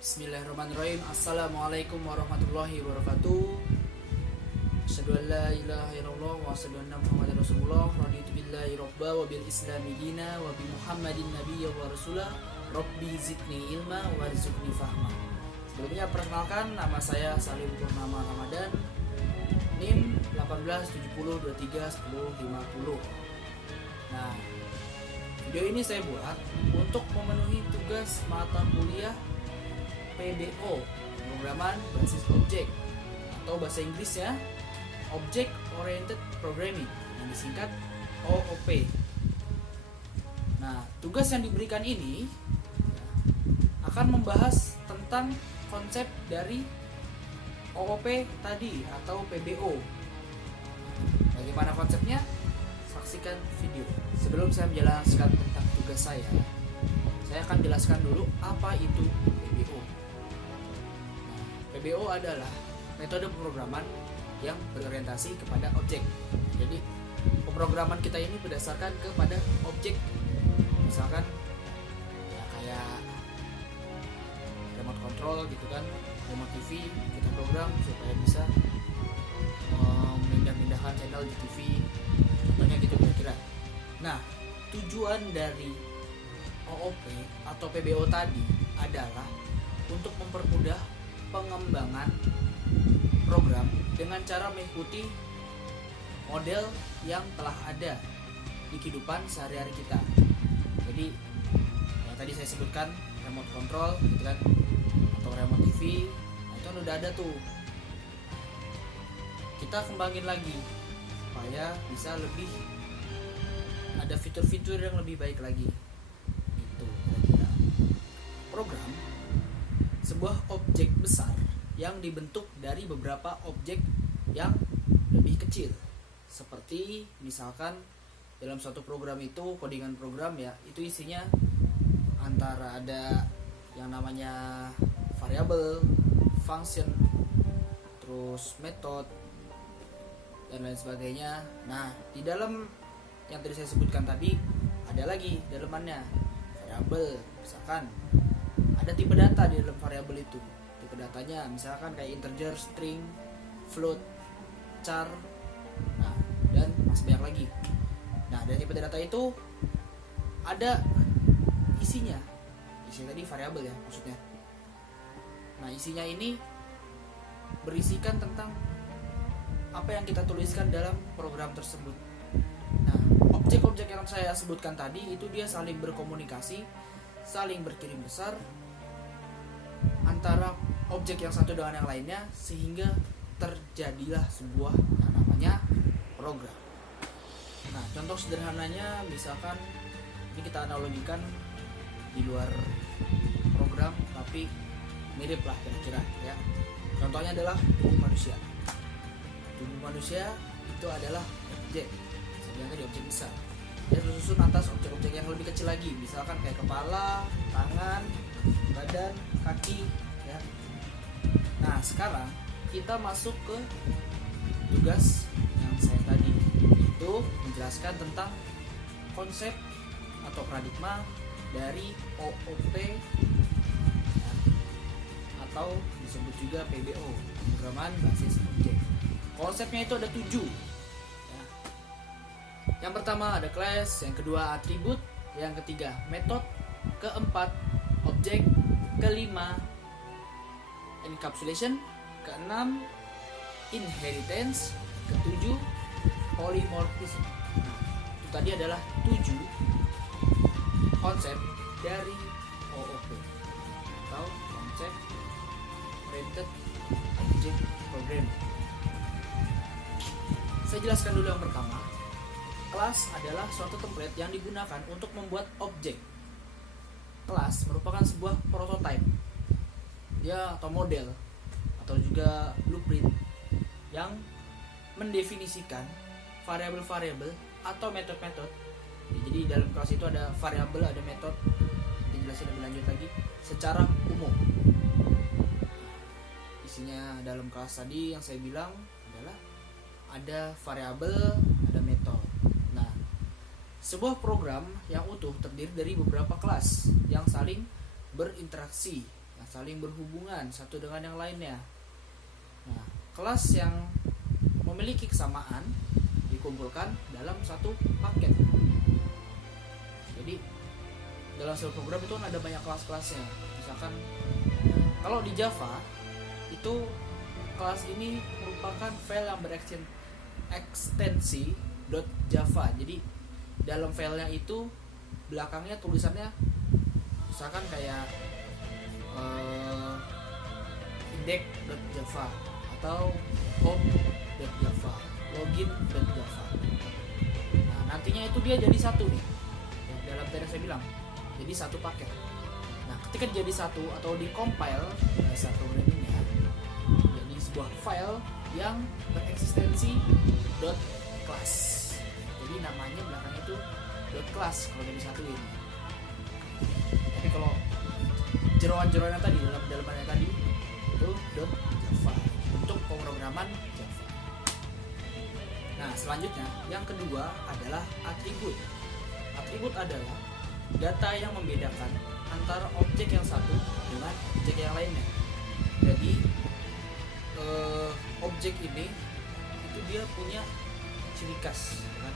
Bismillahirrahmanirrahim. Assalamualaikum warahmatullahi wabarakatuh. Asyhadu an la ilaha illallah wa asyhadu anna Muhammadar Rasulullah. Raditu billahi rabba wa bil islami dina wa bi Muhammadin nabiyya wa rasulah. Rabbi zidni ilma warzuqni fahma. Sebelumnya perkenalkan, nama saya Salim Purnama Ramadan. NIM 1870231050. Nah, video ini saya buat untuk memenuhi tugas mata kuliah PBO, Pemrograman Basis Objek, atau bahasa Inggrisnya Object Oriented Programming, yang disingkat OOP. Nah, tugas yang diberikan ini akan membahas tentang konsep dari OOP tadi atau PBO. Bagaimana konsepnya? Saksikan video. Sebelum saya menjelaskan tentang tugas saya akan jelaskan dulu apa itu PBO. PBO adalah metode pemrograman yang berorientasi kepada objek. Jadi pemrograman kita ini berdasarkan kepada objek. Misalkan ya kayak remote control gitu kan, remote TV kita program supaya bisa memindahkan channel di TV. Contohnya gitu kira-kira. Nah, tujuan dari OOP atau PBO tadi adalah untuk mempermudah pengembangan program dengan cara mengikuti model yang telah ada di kehidupan sehari-hari kita. Jadi yang tadi saya sebutkan remote control gitu kan, atau remote TV, nah itu udah ada tuh. Kita kembangin lagi supaya bisa lebih ada fitur-fitur yang lebih baik lagi. Itu kira-kira. Program sebuah objek besar yang dibentuk dari beberapa objek yang lebih kecil. Seperti misalkan dalam suatu program itu, codingan program ya, itu isinya antara ada yang namanya variabel, function, terus method, dan lain sebagainya. Nah, di dalam yang tadi saya sebutkan tadi ada lagi dalemannya variabel. Misalkan ada tipe data di dalam variabel itu. Tipe datanya misalkan kayak integer, string, float, char, nah, dan masih banyak lagi. Nah, dari tipe data itu ada isinya. Isinya tadi variabel ya maksudnya. Nah, isinya ini berisikan tentang apa yang kita tuliskan dalam program tersebut. Nah, objek-objek yang saya sebutkan tadi itu dia saling berkomunikasi, saling berkirim besar antara objek yang satu dengan yang lainnya, sehingga terjadilah sebuah yang namanya program. Nah, contoh sederhananya misalkan ini kita analogikan di luar program tapi mirip lah kira-kira ya. Contohnya adalah tubuh manusia. Tubuh manusia itu adalah objek, sebenarnya di objek besar. Dia tersusun atas objek-objek yang lebih kecil lagi, misalkan kayak kepala, tangan, badan, kaki ya. Nah, sekarang kita masuk ke tugas yang saya tadi, itu menjelaskan tentang konsep atau paradigma dari OOP ya, atau disebut juga PBO, pemrograman basis objek. Konsepnya itu ada 7 ya. Yang pertama ada class, yang kedua atribut, yang ketiga method, keempat objek, kelima encapsulation, keenam inheritance, ketujuh polymorphism. Itu tadi adalah 7 konsep dari OOP atau konsep oriented object programming. Saya jelaskan dulu yang pertama. Kelas adalah suatu template yang digunakan untuk membuat objek. Kelas merupakan sebuah prototype, dia atau model atau juga blueprint yang mendefinisikan variabel-variabel atau metode-metode. Jadi dalam kelas itu ada variabel, ada metode, dijelasin lebih lanjut lagi secara umum. Isinya dalam kelas tadi yang saya bilang adalah ada variabel, ada metode. Nah, sebuah program yang utuh terdiri dari beberapa kelas yang saling berinteraksi saling berhubungan satu dengan yang lainnya. Nah, kelas yang memiliki kesamaan dikumpulkan dalam satu paket. Jadi dalam sebuah program itu ada banyak kelas-kelasnya. Misalkan kalau di Java itu kelas ini merupakan file yang berekstensi .java. Jadi dalam filenya itu belakangnya tulisannya misalkan kayak index.java atau home.java, login.java. Nah, nantinya itu dia jadi satu nih. Dalam tadi saya bilang, jadi satu paket. Nah, ketika jadi satu atau di-compile bahasa programmingnya jadi sebuah file yang bereksistensi .class. Jadi namanya belakangnya itu .class kalau jadi satu ini. Tapi kalau jeroan-jeroannya tadi dalam-dalamannya tadi itu .java untuk pemrograman Java. Nah, selanjutnya yang kedua adalah atribut. Atribut adalah data yang membedakan antara objek yang satu dengan objek yang lainnya. Jadi objek ini itu dia punya ciri khas, kan?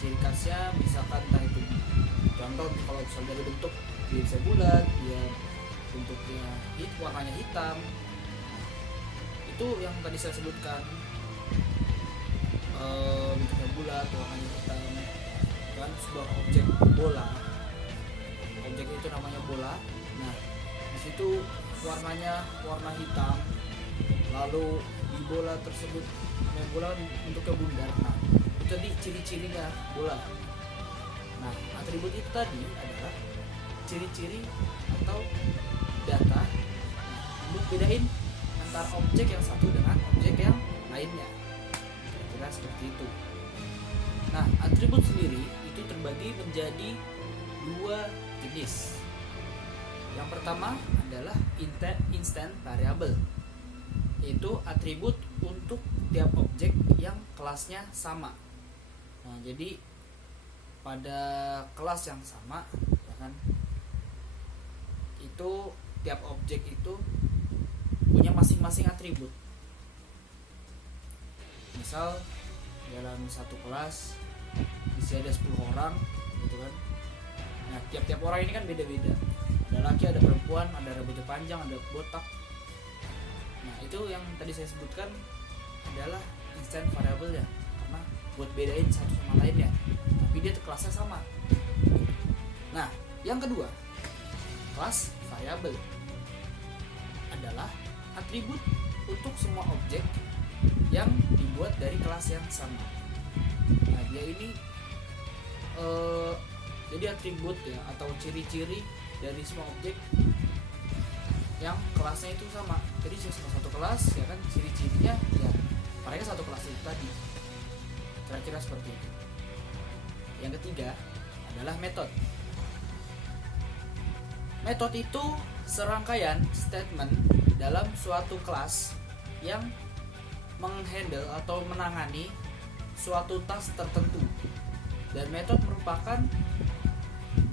Ciri khasnya misalkan entah itu contoh kalau misalnya dari bentuk dia bisa bulat, dia bentuknya warnanya hitam. Nah, itu yang tadi saya sebutkan, bentuknya bulat, warnanya hitam, kan sebuah objek bola. Objek itu namanya bola. Nah, di situ warnanya warna hitam. Lalu di bola tersebut, bola bentuknya bundar. Nah, itu tadi ciri-cirinya bola. Nah, atribut itu tadi adalah ciri-ciri atau data untuk bedain antara objek yang satu dengan objek yang lainnya. Kira-kira seperti itu. Nah, atribut sendiri itu terbagi menjadi dua jenis. Yang pertama adalah instant variable. Itu atribut untuk tiap objek yang kelasnya sama. Nah, jadi pada kelas yang sama, ya kan, itu tiap objek itu punya masing-masing atribut. Misal dalam satu kelas isi ada 10 orang gitu kan. Nah, tiap-tiap orang ini kan beda-beda. Ada laki, ada perempuan, ada rambutnya panjang, ada botak. Nah, itu yang tadi saya sebutkan adalah instant variable ya, karena buat bedain satu sama lainnya. Tapi dia kelasnya sama. Nah, yang kedua, kelas variable adalah atribut untuk semua objek yang dibuat dari kelas yang sama. Nah, dia ini jadi atribut ya atau ciri-ciri dari semua objek yang kelasnya itu sama. Jadi satu kelas ya kan, ciri-cirinya ya mereka satu kelas itu tadi. Kira-kira seperti itu. Yang ketiga adalah metode. Metode itu serangkaian statement dalam suatu kelas yang menghandle atau menangani suatu task tertentu. Dan metode merupakan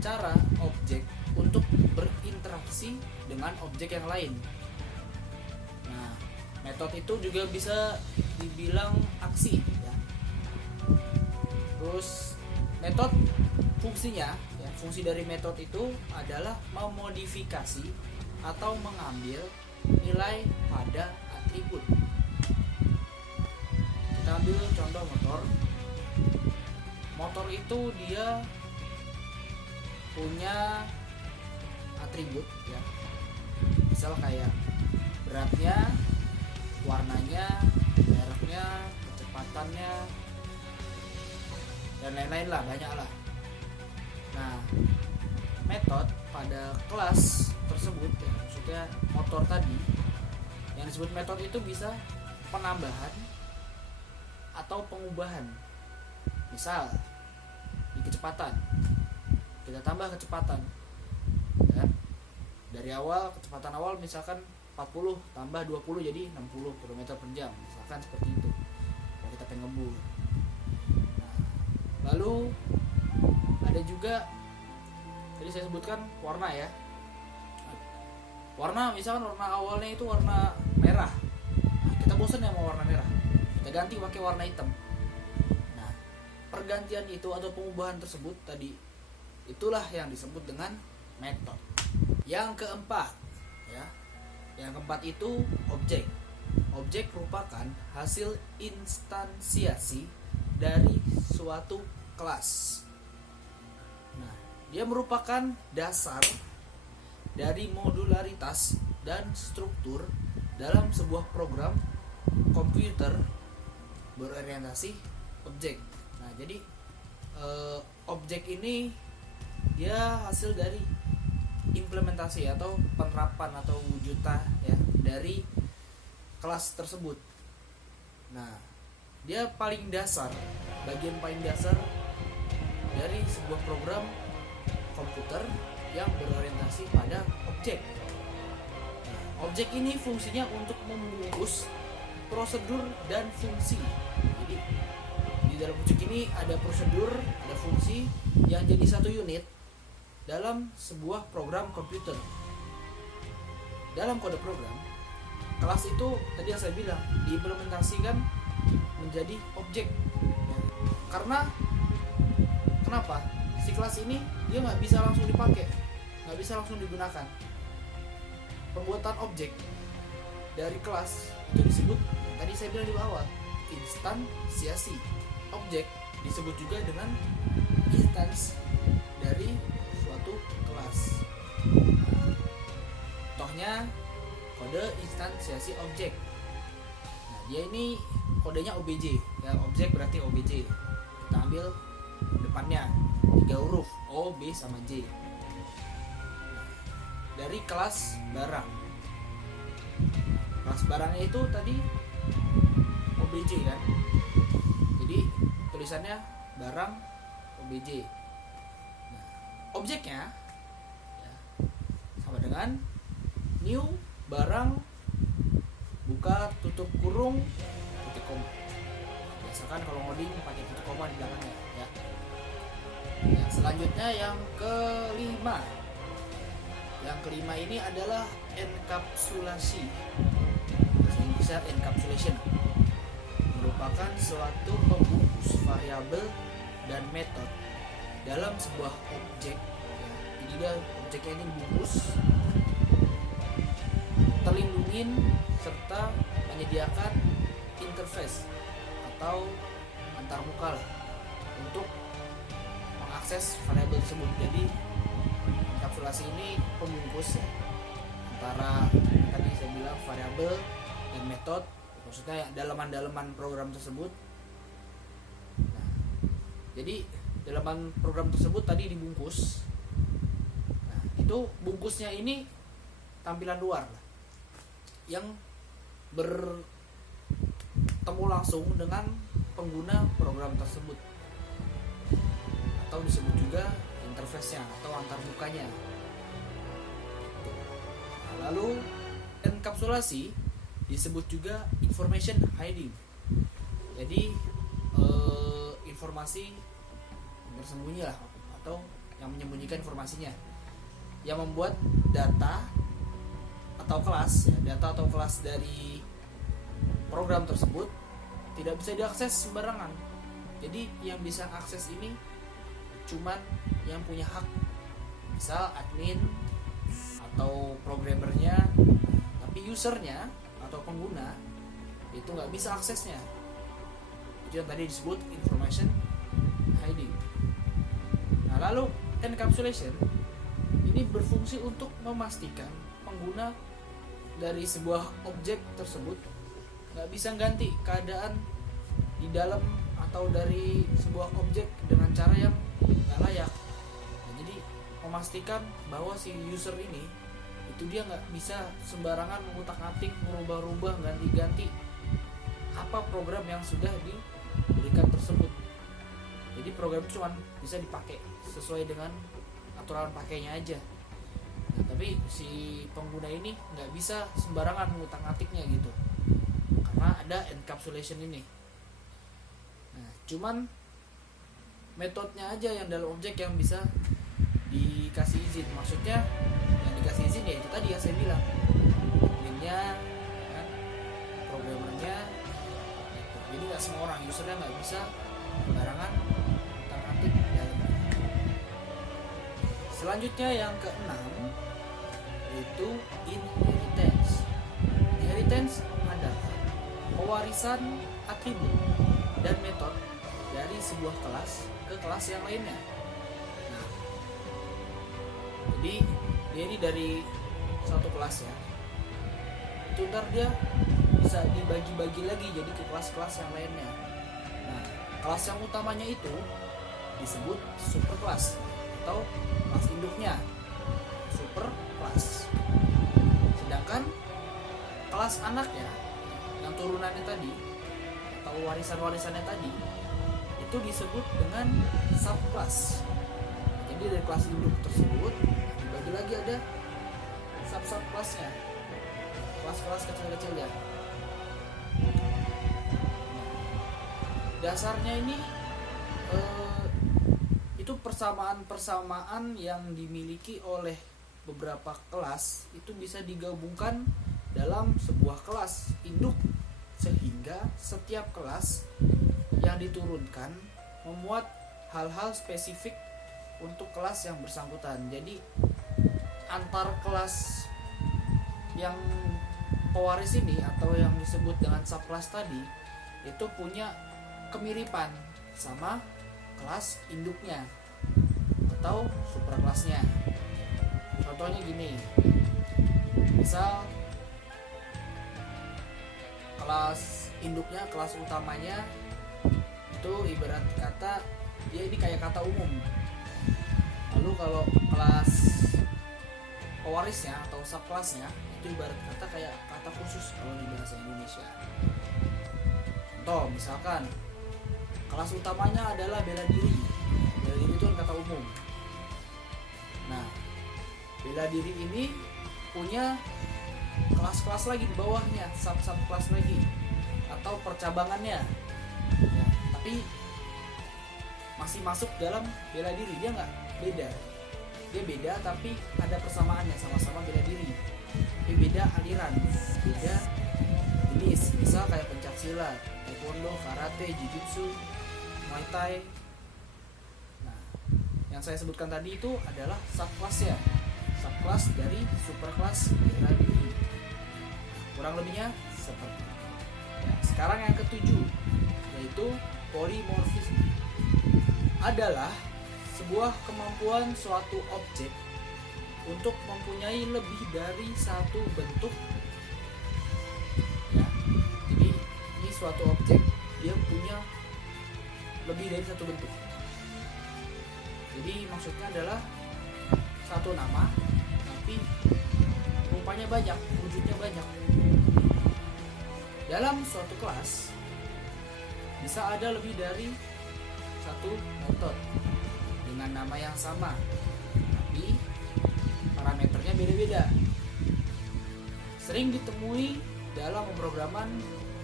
cara objek untuk berinteraksi dengan objek yang lain. Nah, metode itu juga bisa dibilang aksi ya. Terus metode fungsinya ya, fungsi dari metode itu adalah memodifikasi atau mengambil nilai pada atribut. Kita ambil contoh motor. Motor itu dia punya atribut ya. Misal kayak beratnya, warnanya, mereknya, kecepatannya, dan lain-lain lah, banyak lah. Nah, metode pada kelas tersebut ya, maksudnya motor tadi, yang disebut metode itu bisa penambahan atau pengubahan. Misal di kecepatan, kita tambah kecepatan ya. Dari awal, kecepatan awal misalkan 40 tambah 20 jadi 60 km per jam, misalkan seperti itu kalau kita pengen ngebul. Nah, lalu ada juga tadi saya sebutkan warna ya. Warna, misalkan warna awalnya itu warna merah, nah, kita bosan ya mau warna merah, kita ganti pakai warna hitam. Nah, pergantian itu atau pengubahan tersebut tadi, itulah yang disebut dengan metode. Yang keempat, ya, yang keempat itu objek. Objek merupakan hasil instansiasi dari suatu kelas. Nah, dia merupakan dasar dari modularitas dan struktur dalam sebuah program komputer berorientasi objek. Nah, jadi objek ini dia hasil dari implementasi atau penerapan atau wujudan ya dari kelas tersebut. Nah, dia paling dasar, bagian paling dasar dari sebuah program komputer yang berorientasi pada objek. Nah, objek ini fungsinya untuk membungkus prosedur dan fungsi. Jadi di dalam objek ini ada prosedur, ada fungsi yang jadi satu unit dalam sebuah program komputer. Dalam kode program, kelas itu tadi yang saya bilang diimplementasikan menjadi objek. Ya. Karena kenapa? Si kelas ini dia nggak bisa langsung dipakai, nggak bisa langsung digunakan. Pembuatan objek dari kelas itu disebut, tadi saya bilang di awal, instansiasi. Objek disebut juga dengan instance dari suatu kelas. Contohnya kode instansiasi objek. Nah, dia ini kodenya OBJ. Ya, objek berarti OBJ. Kita ambil depannya 3 huruf O, B sama J. Dari kelas barang. Kelas barangnya itu tadi OBJ kan. Jadi tulisannya barang OBJ. Nah, objeknya ya, sama dengan new barang buka tutup kurung titik koma. Biasakan kalau ngoding pakai titik koma di belakangnya ya. Yang selanjutnya yang kelima. Yang kelima ini adalah enkapsulasi. Bahasa Inggrisnya encapsulation. Merupakan suatu pembungkus variabel dan metode dalam sebuah objek ya. Jadi dia objeknya ini dibungkus, terlindungin serta menyediakan interface atau antarmuka lah untuk mengakses variabel tersebut. Jadi enkapsulasi ini pembungkus ya, antara tadi saya bilang variabel dan metode, maksudnya dalaman-dalaman program tersebut. Nah, jadi dalaman program tersebut tadi dibungkus. Nah, itu bungkusnya ini tampilan luar lah, yang bertemu langsung dengan pengguna program tersebut, atau disebut juga interface-nya atau antarmukanya. Nah, lalu enkapsulasi disebut juga information hiding. Jadi informasi tersembunyi lah, atau yang menyembunyikan informasinya, yang membuat data atau kelas ya, data atau kelas dari program tersebut tidak bisa diakses sembarangan. Jadi yang bisa akses ini cuman yang punya hak, misal admin atau programmernya, tapi usernya atau pengguna itu nggak bisa aksesnya. Itu yang tadi disebut information hiding. Nah, lalu encapsulation ini berfungsi untuk memastikan pengguna dari sebuah objek tersebut nggak bisa ganti keadaan di dalam atau dari sebuah objek dengan cara yang nggak layak. Nah, jadi memastikan bahwa si user ini itu dia nggak bisa sembarangan mengutak-atik, merubah-rubah, ganti-ganti apa program yang sudah diberikan tersebut. Jadi program itu cuma bisa dipakai sesuai dengan aturan pakainya aja. Nah, tapi si pengguna ini nggak bisa sembarangan mengutak-atiknya gitu, karena ada encapsulation ini. Nah, cuman metodenya aja yang dalam objek yang bisa dikasih izin. Maksudnya yang dikasih izin izin ya itu tadi yang saya bilang, adminnya kan, programmernya gitu. Jadi nggak semua orang, usernya nggak bisa sembarangan otak-atik dalamnya. Selanjutnya yang keenam yaitu inheritance. Inheritance adalah pewarisan atribut dan metode dari sebuah kelas ke kelas yang lainnya. Nah, jadi dia ini dari satu kelas ya, itu ntar dia bisa dibagi-bagi lagi jadi ke kelas-kelas yang lainnya. Nah, kelas yang utamanya itu disebut superclass atau kelas induknya superclass. Sedangkan kelas anaknya yang turunannya tadi atau warisan-warisannya tadi itu disebut dengan subclass. Jadi dari kelas induk tersebut dibagi lagi ada sub-subclassnya, kelas-kelas kecil-kecilnya. Dasarnya ini itu persamaan-persamaan yang dimiliki oleh beberapa kelas itu bisa digabungkan dalam sebuah kelas induk, sehingga setiap kelas yang diturunkan memuat hal-hal spesifik untuk kelas yang bersangkutan. Jadi antar kelas yang pewaris ini atau yang disebut dengan subclass tadi itu punya kemiripan sama kelas induknya atau superkelasnya. Contohnya gini, misal kelas induknya, kelas utamanya itu ibarat kata dia ini kayak kata umum. Lalu kalau kelas pewarisnya atau subkelasnya itu ibarat kata kayak kata khusus kalau di bahasa Indonesia. Contoh misalkan kelas utamanya adalah bela diri. Bela diri itu kan kata umum. Nah, bela diri ini punya kelas-kelas lagi di bawahnya, sub-subkelas lagi atau percabangannya. Ya, tapi masih masuk dalam bela diri, dia nggak beda. Dia beda tapi ada persamaannya, sama-sama bela diri. Tapi beda aliran, beda jenis. Misal kayak pencaksilat, taekwondo, karate, jiu-jitsu, muay thai. Nah, yang saya sebutkan tadi itu adalah subkelas ya, subkelas dari superkelas bela diri. Kurang lebihnya seperti itu. Ya, sekarang yang ketujuh yaitu polymorphism adalah sebuah kemampuan suatu objek untuk mempunyai lebih dari satu bentuk. Ya, jadi ini suatu objek dia punya lebih dari satu bentuk. Jadi maksudnya adalah satu nama tapi rupanya banyak, wujudnya banyak. Dalam suatu kelas bisa ada lebih dari satu metode dengan nama yang sama, tapi parameternya beda-beda. Sering ditemui dalam pemrograman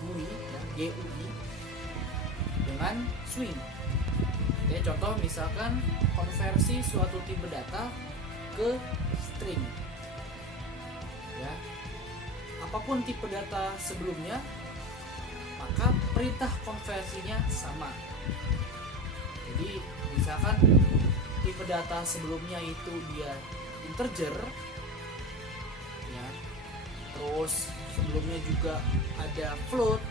GUI, ya, GUI dengan swing. Oke, contoh misalkan konversi suatu tipe data ke string. Ya, apapun tipe data sebelumnya, maka perintah konversinya sama. Jadi misalkan tipe data sebelumnya itu dia integer, ya, terus sebelumnya juga ada float,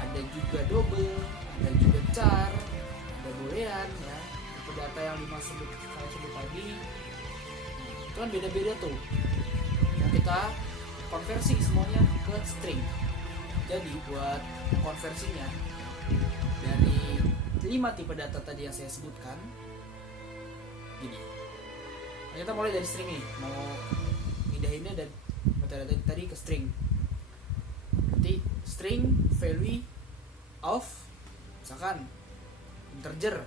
ada juga double, ada juga char, ada boolean, ya, tipe data yang saya sebut tadi. Nah, itu kan beda-beda tuh. Nah, kita konversi semuanya ke string. Jadi buat konversinya dari 5 tipe data tadi yang saya sebutkan gini. Kita mulai dari string nih, mau pindahinnya dari metode tadi ke string. Nanti string value of misalkan integer,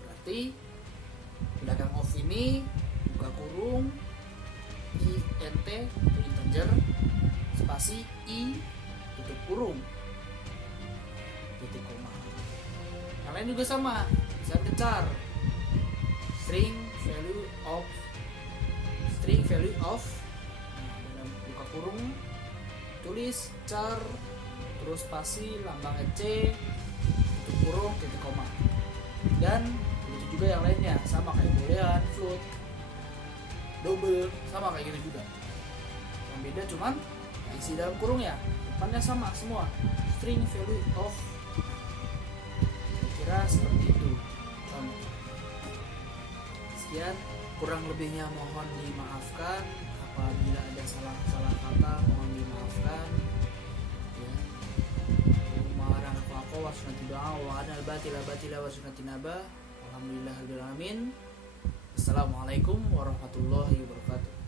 berarti belakang of ini buka kurung int itu integer, spasi i tutup kurung titik koma. Yang lain juga sama, bisa char string value of kurung, tulis char, terus spasi, lambang C, tutup kurung, titik koma. Dan begitu juga yang lainnya, sama kayak boolean, float, double, sama kayak gitu juga. Yang beda cuman isi dalam kurungnya, depannya sama semua, string value of. Saya kira seperti itu. Sekian, kurang lebihnya mohon dimaafkan. Apabila ada salah kata mohon dimaafkan. Ya. Marang aku wasunati doa wa anal batila wasunati naba. Alhamdulillahirabbil alamin. Assalamualaikum warahmatullahi wabarakatuh.